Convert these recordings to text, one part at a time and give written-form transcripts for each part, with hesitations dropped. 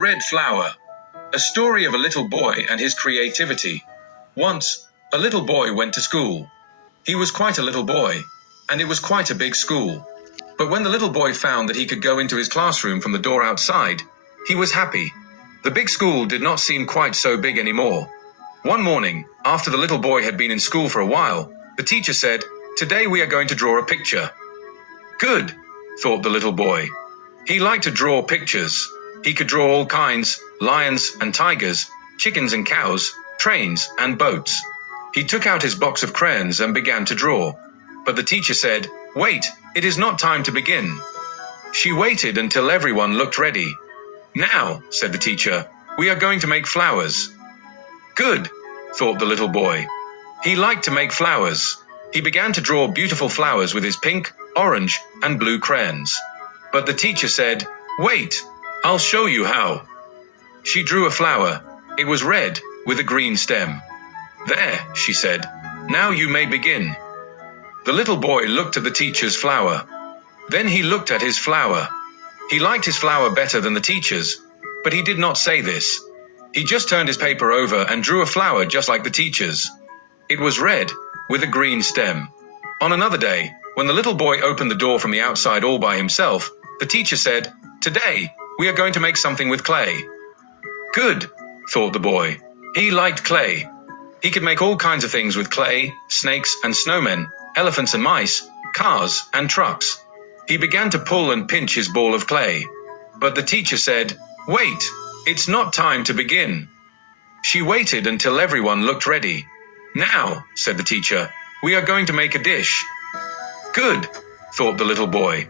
Red Flower. A story of a little boy and his creativity. Once, a little boy went to school. He was quite a little boy, and it was quite a big school. But when the little boy found that he could go into his classroom from the door outside, he was happy. The big school did not seem quite so big anymore. One morning, after the little boy had been in school for a while, the teacher said, "Today we are going to draw a picture." Good, thought the little boy. He liked to draw pictures. He could draw all kinds, lions and tigers, chickens and cows, trains and boats. He took out his box of crayons and began to draw. But the teacher said, "Wait, it is not time to begin." She waited until everyone looked ready. "Now," said the teacher, "we are going to make flowers." Good, thought the little boy. He liked to make flowers. He began to draw beautiful flowers with his pink, orange, and blue crayons. But the teacher said, "Wait, I'll show you how." She drew a flower. It was red, with a green stem. "There," she said. "Now you may begin." The little boy looked at the teacher's flower. Then he looked at his flower. He liked his flower better than the teacher's, but he did not say this. He just turned his paper over and drew a flower just like the teacher's. It was red, with a green stem. On another day, when the little boy opened the door from the outside all by himself, the teacher said, "Today, we are going to make something with clay." Good, thought the boy. He liked clay. He could make all kinds of things with clay, snakes and snowmen, elephants and mice, cars and trucks. He began to pull and pinch his ball of clay. But the teacher said, "Wait, it's not time to begin." She waited until everyone looked ready. "Now," said the teacher, "we are going to make a dish." Good, thought the little boy.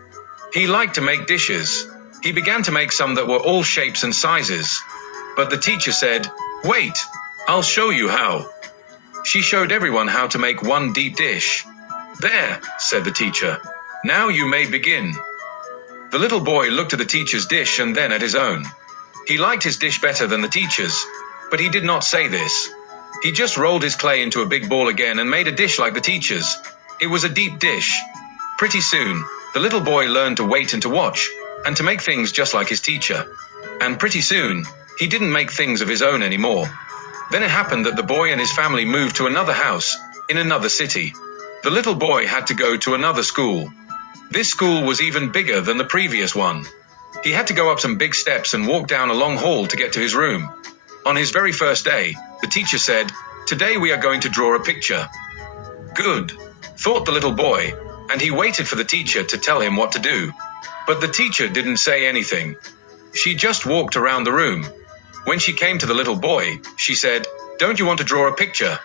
He liked to make dishes. He began to make some that were all shapes and sizes. But the teacher said, "Wait, I'll show you how." She showed everyone how to make one deep dish. "There," said the teacher. "Now you may begin." The little boy looked at the teacher's dish and then at his own. He liked his dish better than the teacher's, but he did not say this. He just rolled his clay into a big ball again and made a dish like the teacher's. It was a deep dish. Pretty soon, the little boy learned to wait and to watch, and to make things just like his teacher. And pretty soon, he didn't make things of his own anymore. Then it happened that the boy and his family moved to another house, in another city. The little boy had to go to another school. This school was even bigger than the previous one. He had to go up some big steps and walk down a long hall to get to his room. On his very first day, the teacher said, "Today we are going to draw a picture." Good, thought the little boy, and he waited for the teacher to tell him what to do. But the teacher didn't say anything. She just walked around the room. When she came to the little boy, she said, "Don't you want to draw a picture?"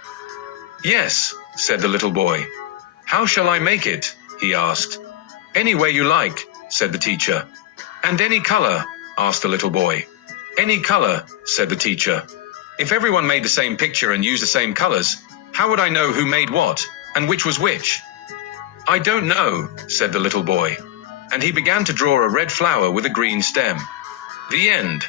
"Yes," said the little boy. "How shall I make it?" he asked. "Any way you like," said the teacher. "And any color?" asked the little boy. "Any color," said the teacher. "If everyone made the same picture and used the same colors, how would I know who made what, and which was which?" "I don't know," said the little boy. And he began to draw a red flower with a green stem. The end.